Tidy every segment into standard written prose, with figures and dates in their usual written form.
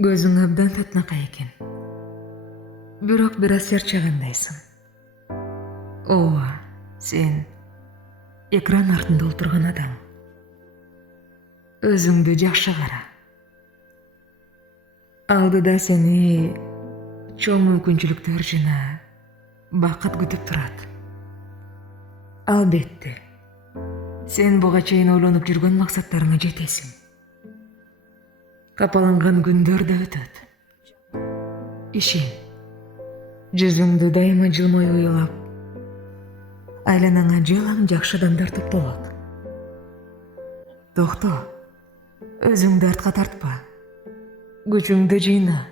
Көзүң абдан татынакай экен. Бирок бир аз чарчагандайсың. Ооба, сен экран артында отурган адам. Өзүңдү жакшы кара. Алдыда сени чоң мүмкүнчүлүктөр жана бакыт күтүп турат. Албетте, сен буга чейин ойлонуп жүргөн максаттарыңа жетесиң. Капаланган күндөр да өтөт. Ишен, жүзүңдү дайыма жылмаюу уялап, айланаңа жалаң жакшы адамдар топтолот. Токто, өзүңдү артка тартпа. Күчүңдү жыйна,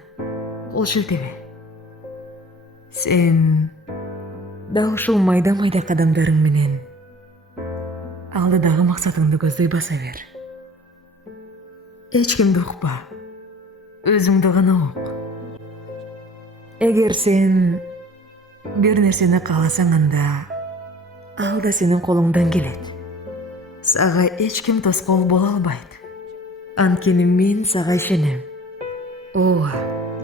кол шилтебе. Сен дал ушул майда кадамдарың менен алдыдагы максатыңды көздөй баса бер. Эч кимди укпа, өзүңдү гана ук. Эгер сен бир нерсени кааласаң, анда ал да сенин колуңдан келет. Сага эч ким тоскоол боло албайт. Анткени мен сага ишенем. Ооба,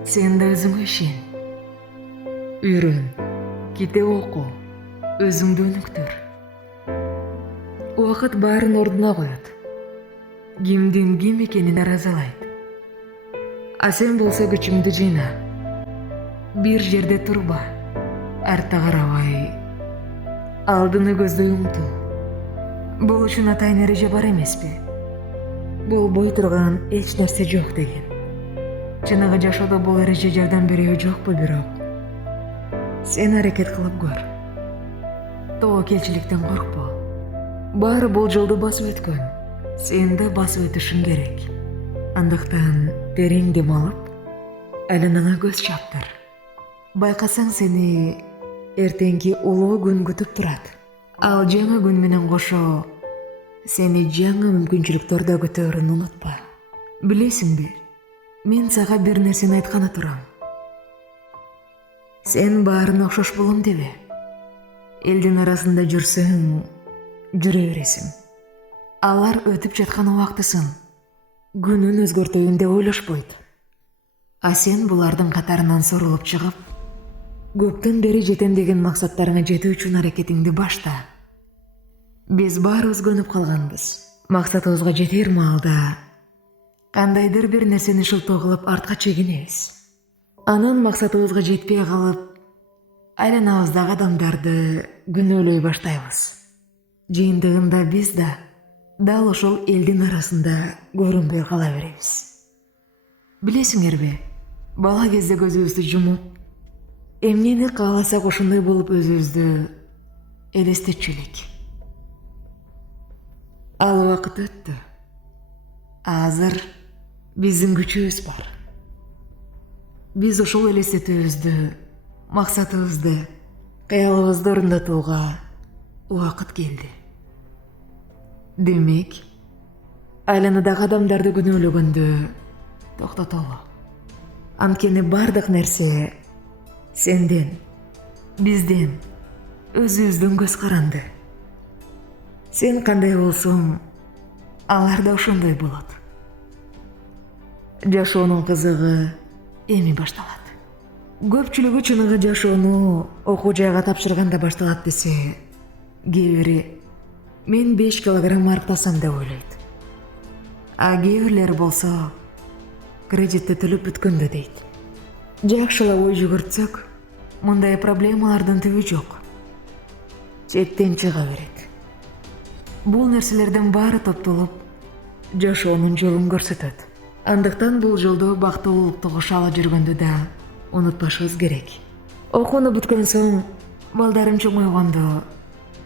сен да өзүңө ишен. Үйрөн, китеп оку, өзүңдү өнүктүр. Убакыт баарын ордуна коет. Кимдин ким экенин аразалайт. А сен болсо күчүңдү жыйна. Бир жерде турба, артта карабай, алдыны көздөй умтул. Бул үчүн атайын эреже бар эмеспи? Болбой турган эч нерсе жок деген. Чыныгы жашоодо бул эреже жардам береби жокпу, бирок сен аракет кылып көр. Тобокелчиликтен коркпо. Баары бул жолду басып өткөн. Сен да басып өтүшүң керек. Андыктан терең дем алып, айланаңа көз чаптыр. Байкасаң, сени эртеңки улуу күн күтүп турат. Ал жаңы күн менен кошо сени жаңы мүмкүнчүлүктөр да күтөөрүн унутпа. Билесиңби, мен сага бир нерсени айтканы турам. Сен баарына окшош болом дебе. Элдин арасында жүрсөң, жүрө бересиң. Алар өтүп жаткан убактысын күнүн өзгөртөйүн деп ойлошпойт. А сен булардын катарынан сорулуп чыгып, көптөн бери жетем деген максаттарыңа жетүү үчүн аракетиңди башта. Биз баарыбыз көнүп калганбыз. Максатыбызга жетер маалда кандайдыр бир нерсени шылтоо кылып артка чегинебиз. Анан максатыбызга жетпей калып, айланабыздагы адамдарды күнөөлөй баштайбыз. Жыйынтыгында биз да дал ошол элдин арасында көрүнбөй кала беребиз. Билесиңерби, бала кезде көзүбүздү жумуп, эмнени кааласак ошондой болуп өзүбүздү элестетчү элек. Ал убакыт өттү. Азыр биздин күчүбүз бар. Биз ошол элестетүүбүздү, максатыбызды, кыялыбызды орундотууга убакыт келди. Демек, айланадагы адамдарды күнөөлөгөндү токтотолу. Анткени бардык нерсе сенден, бизден, өзүбүздөн көз каранды. Сен кандай болсоң, алар да ошондой болот. Жашоонун кызыгы эми башталат. Көпчүлүгү чыныгы жашоону окуу жайга тапшырганда башталат десе, кээ бири мен 5 килограмм арыктасам деп ойлойт. А кээ бирлер болсо кредитти төлөп бүткөндө дейт. Жакшылап ой жүгүртсөк, мындай проблемалардын түбү жок. Четтен чыга берет. Бул нерселердин баары топтолуп, жашоонун жолун көрсөтөт. Андыктан бул жолдо бактылуулукту кошо жүргөндү да унутпашыбыз керек. Окууну бүткөн соң, балдарым чоңойгондо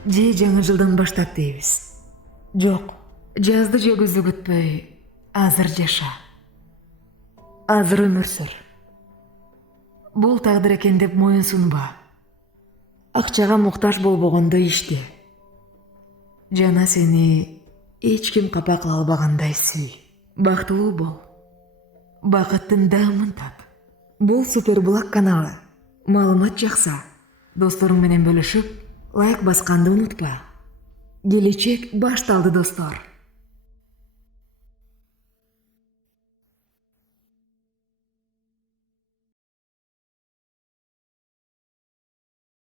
же жаңы жылдан баштап дейбиз. Жок, жазды же күздү күтпөй, азыр жаша. Азыр өмүр сүр. Бул тагдыр экен деп моюн сунба. Акчага муктаж болбогондо иште. Жана сени эч ким капа кыла албагандай сүй. Бактылуу бол. Бакыттын даамын тап. Бул Супербулак каналы. Маалымат жакса, досторуң менен бөлүшүп, лайк басканды унутпа. Келечек башталды, достор.